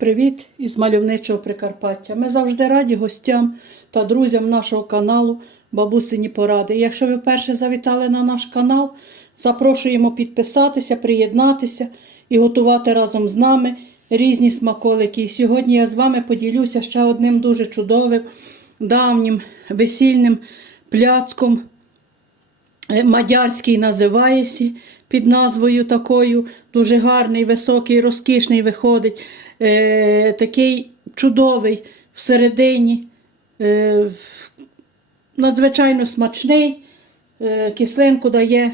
Привіт із мальовничого Прикарпаття. Ми завжди раді гостям та друзям нашого каналу Бабусині Поради. Якщо ви вперше завітали на наш канал, запрошуємо підписатися, приєднатися і готувати разом з нами різні смаколики. І сьогодні я з вами поділюся ще одним дуже чудовим, давнім весільним пляцком. Е, Мадярський називається під назвою такою. Дуже гарний, високий, розкішний виходить. Е, такий чудовий всередині. Е, надзвичайно смачний. Е, кислинку дає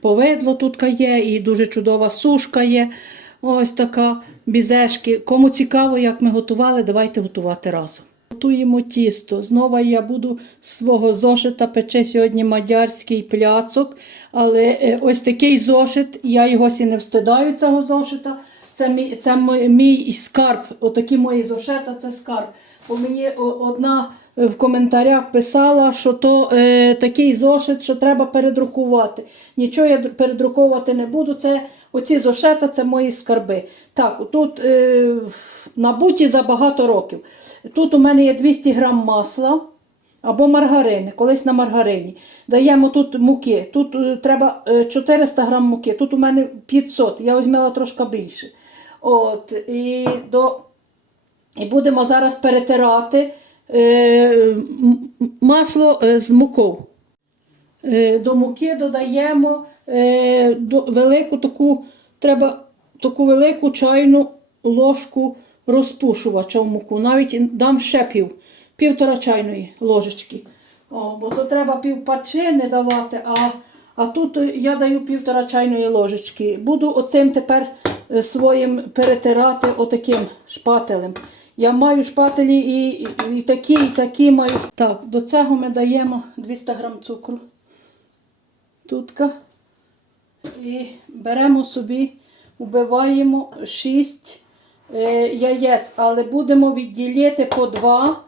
повидло тут є, і дуже чудова сушка є. Ось така бізешки. Кому цікаво, як ми готували, давайте готувати разом. Готуємо тісто. Знову я буду з свого зошита пече сьогодні мадярський пляцок. Але е, ось такий зошит, я його сі не встидаю цього зошита. Це мій, це мій, скарб. Отакі мої зошита, це скарб. Бо мені одна е, в коментарях писала, що то е, такий зошит, що треба передрукувати. Нічого я передруковувати не буду. Це оці зошита, це мої скарби. Так, тут е, набуті за багато років. Тут у мене є 200 грам масла або маргарини, колись на маргарині. Даємо тут муки. Тут е, треба е, 400 грам муки, тут у мене 500, я візьмела трошки більше. От, і, до, і будемо зараз перетирати е, масло е, з мукою. Е, До муки додаємо е, велику таку, треба таку велику чайну ложку розпушувача в муку. Навіть дам ще пів, півтора чайної ложечки. О, бо то треба пів пачини давати, а, а тут я даю півтора чайної ложечки. Буду оцим тепер е, своїм перетирати отаким шпателем. Я маю шпателі і, і такі, і такі маю. Так, до цього ми даємо 200 грам цукру. Тутка. І беремо собі, вбиваємо 6 е, яєць, але будемо відділити по 2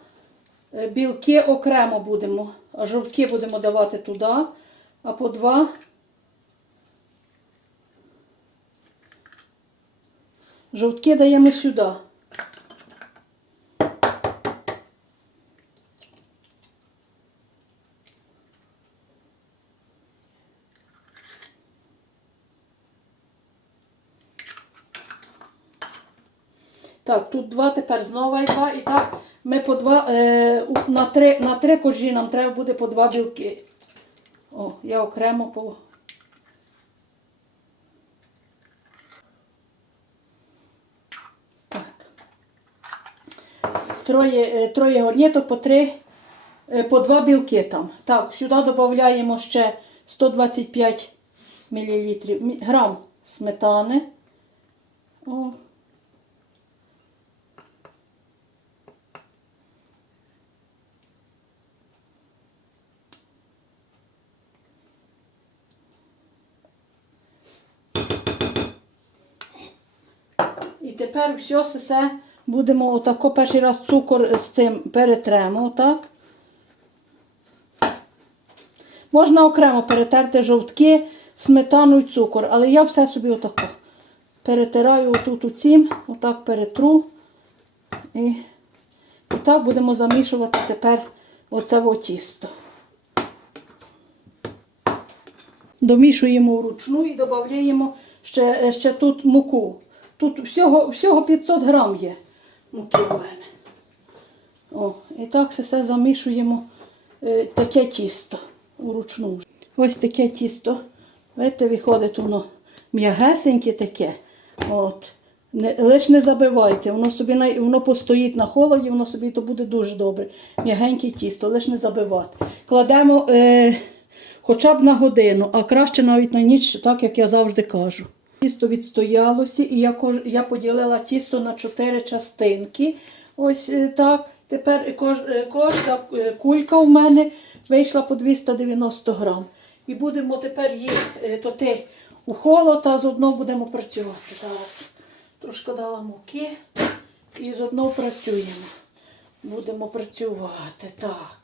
е, білки окремо будемо. А жовтки будемо давати туди, а по 2 жовтки даємо сюди. Так, тут два, тепер знову два. І так ми по два, е, на, три, на три коржі нам треба буде по два білки. О, я окремо по. Так. Троє, е, троє горніток по три, е, по два білки там. Так, сюди додаємо ще 125 мл, грам сметани. О. тепер все все будемо отако перший раз цукор з цим перетремо, отак. Можна окремо перетерти жовтки, сметану і цукор, але я все собі отако перетираю отут у отак перетру. І, і так будемо замішувати тепер оце тісто. Домішуємо вручну і додаємо ще, ще тут муку. Тут всього, всього 500 грам є муки у мене. О, і так все, замішуємо е, таке тісто вручну. Ось таке тісто. Бачите, виходить воно м'ягесеньке таке. От. Не, лиш не забивайте, воно собі на, воно постоїть на холоді, воно собі то буде дуже добре. М'ягеньке тісто, лиш не забивати. Кладемо е, хоча б на годину, а краще навіть на ніч, так як я завжди кажу. Тісто відстоялося, і я, поділила тісто на чотири частинки. Ось е, так. Тепер е, кожна е, кулька у мене вийшла по 290 грам. І будемо тепер їх тоти у холод, а заодно будемо працювати зараз. Трошки дала муки і заодно працюємо. Будемо працювати. Так.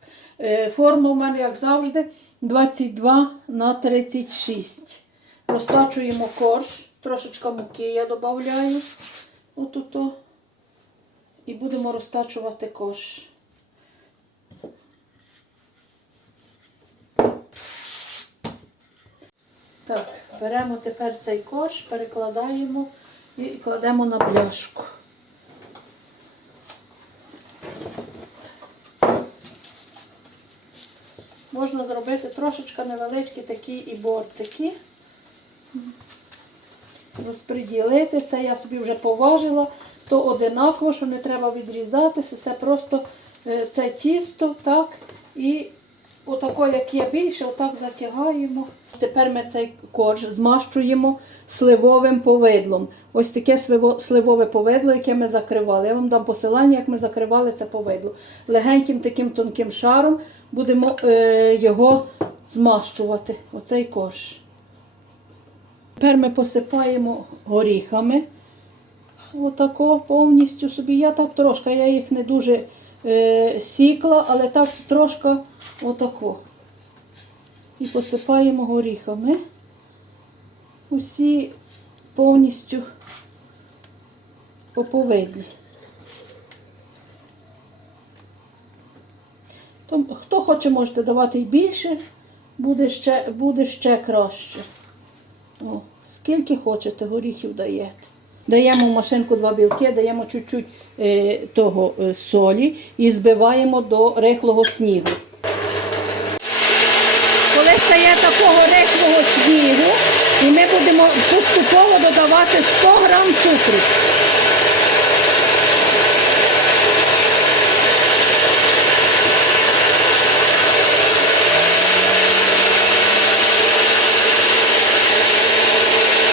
Форма у мене, як завжди, 22 на 36. Розтачуємо корж, трошечка муки я додаю. Отут. і будемо розтачувати корж. Так, беремо тепер цей корж, перекладаємо і кладемо на бляшку. Можна зробити трошечки невеличкі такі і бортики. Розподілитися, я собі вже поважила, то одинаково, що не треба відрізатися, це просто е, це тісто, так, і отако, як є більше, отак затягаємо. Тепер ми цей корж змащуємо сливовим повидлом. Ось таке сливове повидло, яке ми закривали. Я вам дам посилання, як ми закривали це повидло. Легеньким таким тонким шаром будемо е, його змащувати, оцей корж. Тепер ми посипаємо горіхами. Отако повністю собі. Я так трошки, я їх не дуже е, сікла, але так трошки отако. І посипаємо горіхами. Усі повністю по повидлі. То, хто хоче, можете давати і більше, буде ще, буде ще краще. О, скільки хочете, горіхів даєте. Даємо в машинку два білки, даємо чуть-чуть е, того е, солі і збиваємо до рихлого снігу. Коли стає такого рихлого снігу, і ми будемо поступово додавати 100 грам цукру.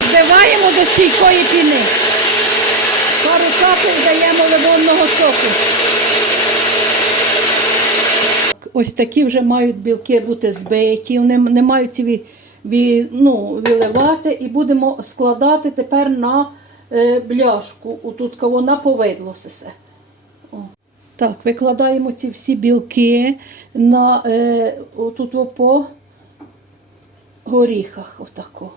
Збиваємо до стійкої піни. Пару капель даємо лимонного соку. Ось такі вже мають білки бути збиті, вони не мають ці ну, виливати і будемо складати тепер на е, бляшку. Отут кого на повидло все. Так, викладаємо ці всі білки на е, отут по горіхах. Отако.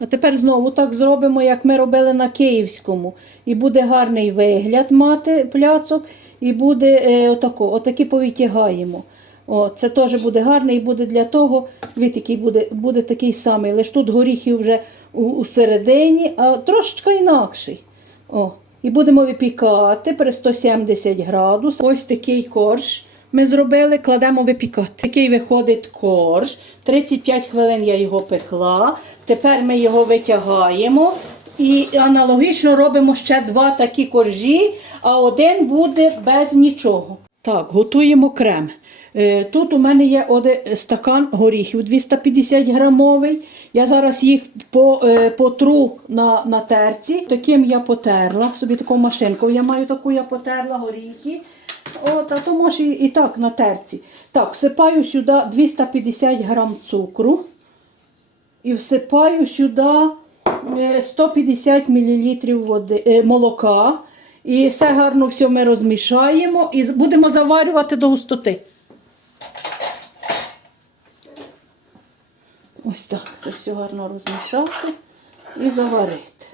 А тепер знову так зробимо, як ми робили на Київському. І буде гарний вигляд мати пляцок, і буде е, отако, отакі повитягаємо. О, це теж буде гарний і буде для того, від який буде, буде такий самий. Лише тут горіхи вже у, у середині, а трошечки інакший. О, і будемо випікати при 170 градусів. Ось такий корж ми зробили, кладемо випікати. Такий виходить корж. 35 хвилин я його пекла. Тепер ми його витягаємо. І аналогічно робимо ще два такі коржі, а один буде без нічого. Так, готуємо крем. Е, Тут у мене є один стакан горіхів 250 грамовий. Я зараз їх е, потру на, на терці. Таким я потерла, собі таку машинку. Я маю таку, я потерла горіхи. От, а то може і так на терці. Так, всипаю сюди 250 грам цукру і всипаю сюди е, 150 мл води, е, молока. І все гарно все ми розмішаємо і будемо заварювати до густоти. Ось так, це все гарно розмішати і заварити.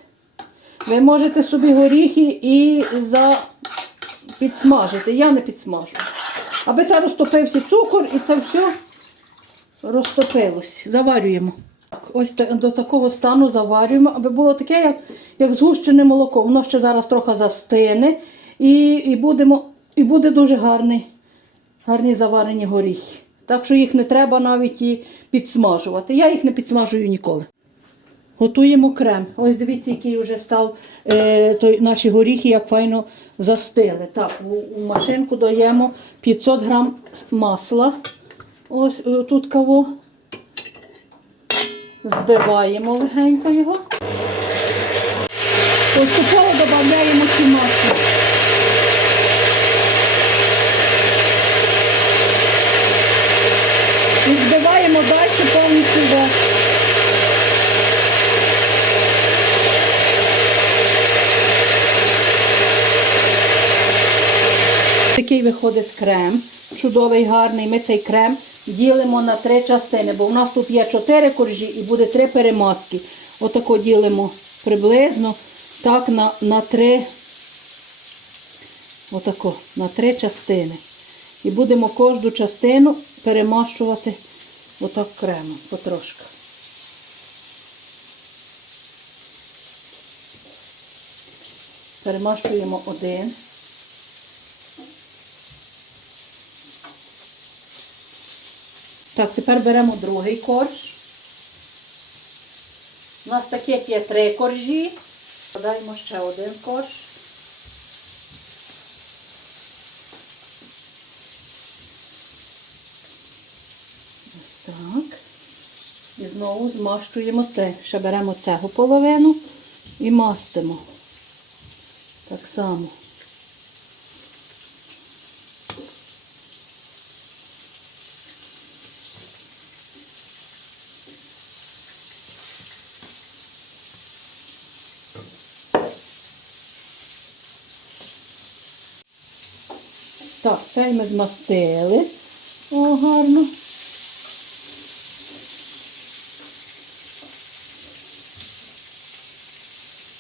Ви можете собі горіхи і за... підсмажити. Я не підсмажу. Аби це розтопився цукор і це все розтопилось. Заварюємо. Ось до такого стану заварюємо, аби було таке, як, як згущене молоко. Воно ще зараз трохи застине і, і, будемо, і буде дуже гарний, гарні заварені горіхи. Так що їх не треба навіть і підсмажувати. Я їх не підсмажую ніколи. Готуємо крем. Ось дивіться, який вже став е, той, наші горіхи, як файно застили. Так, у, у машинку даємо 500 грам масла. Ось е, тут кого. Збиваємо легенько його. Поступово додаємо цю. І збиваємо далі повністю до Такий виходить крем, чудовий, гарний. Ми цей крем ділимо на три частини, бо у нас тут є чотири коржі і буде три перемазки. Отако ділимо приблизно так на, на три, отако, на три частини. І будемо кожну частину перемащувати отак кремом потрошки. Перемащуємо один. Так, тепер беремо другий корж. У нас таких є три коржі. Додаємо ще один корж. Так. І знову змащуємо це. Ще беремо цього половину і мастимо. Так само. Так, цей ми змастили. О, гарно.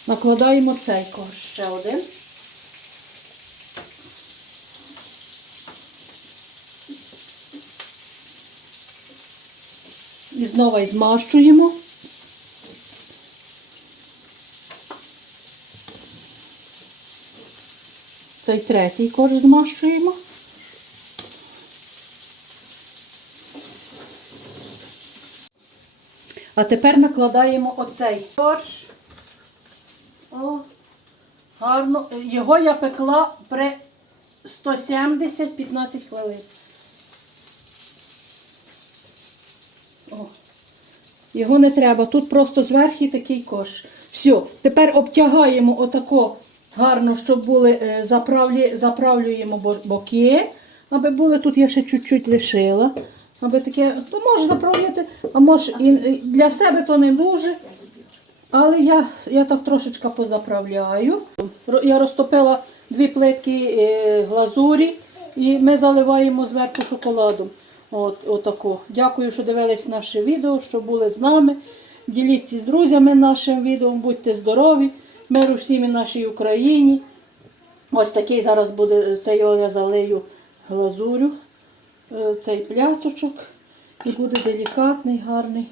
Накладаємо цей корж ще один. І знову змащуємо. Цей третій корж змащуємо. А тепер накладаємо оцей корж. О, гарно. Його я пекла при 170-15 хвилин. О. Його не треба. Тут просто зверху такий кош. Все, тепер обтягаємо отако гарно, щоб були е, заправлі, заправлюємо боки, аби були тут я ще чуть-чуть лишила. Аби таке, то може заправляти, а може і для себе то не дуже. Але я, я так трошечки позаправляю. Я розтопила дві плитки е, глазурі і ми заливаємо зверху шоколадом. От, отако. Дякую, що дивились наше відео, що були з нами. Діліться з друзями нашим відео, будьте здорові, миру всім і нашій Україні. Ось такий зараз буде, це його я залию глазурю, е, цей плясочок. І буде делікатний, гарний.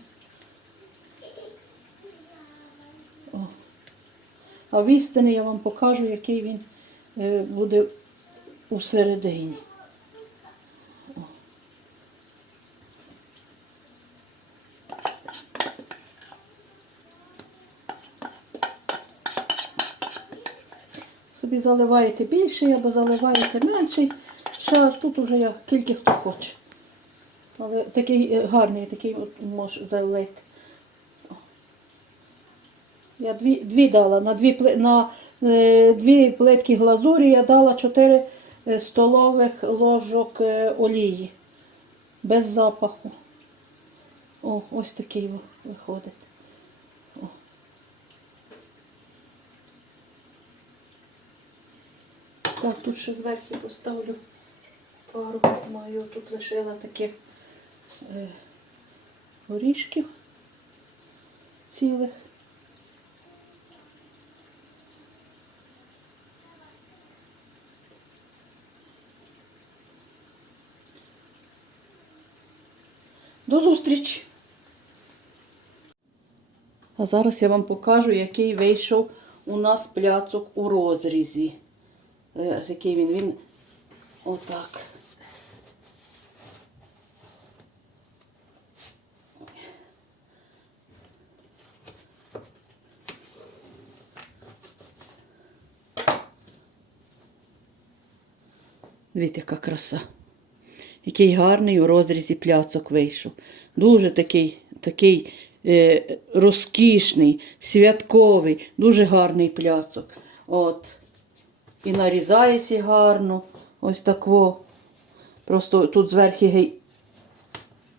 О. А відстані я вам покажу, який він е, буде у середині. Заливаєте більший або заливаєте менший. Ще тут уже як кілька хто хоче. Але такий е, гарний, такий от може залити. Я дві, дві дала. На дві, на, е, дві плитки глазурі я дала 4 е, столових ложок олії. Без запаху. О, ось такий виходить. Так, тут ще зверху поставлю пару. Маю тут лишила таких е, горішків цілих. До зустрічі! А зараз я вам покажу, який вийшов у нас пляцок у розрізі. Е, Який він? Він отак. Дивіться, яка краса. Який гарний у розрізі пляцок вийшов. Дуже такий, такий е, розкішний, святковий, дуже гарний пляцок. От. І нарізається гарно. Ось так во. Просто тут зверху гей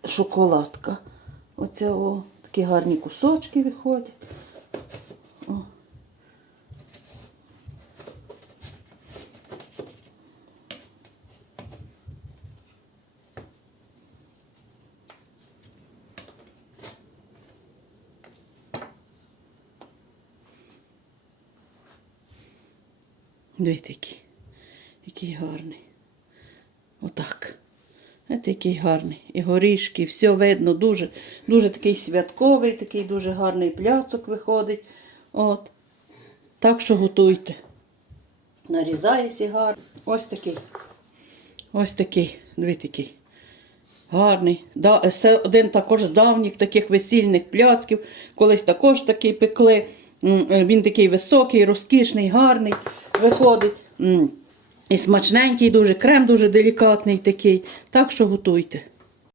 шоколадка. Оце о, такі гарні кусочки виходять. Дивіться, який. Який гарний. Отак. Це який гарний. І горішки, все видно, дуже, дуже такий святковий, такий дуже гарний пляцок виходить. От. Так що готуйте. Нарізається гарно. Ось такий. Ось такий. Дивіться. Гарний. Да, Це один також з давніх таких весільних пляцків. Колись також такий пекли. Е, Він такий високий, розкішний, гарний виходить. І смачненький, дуже крем дуже делікатний такий. Так що готуйте.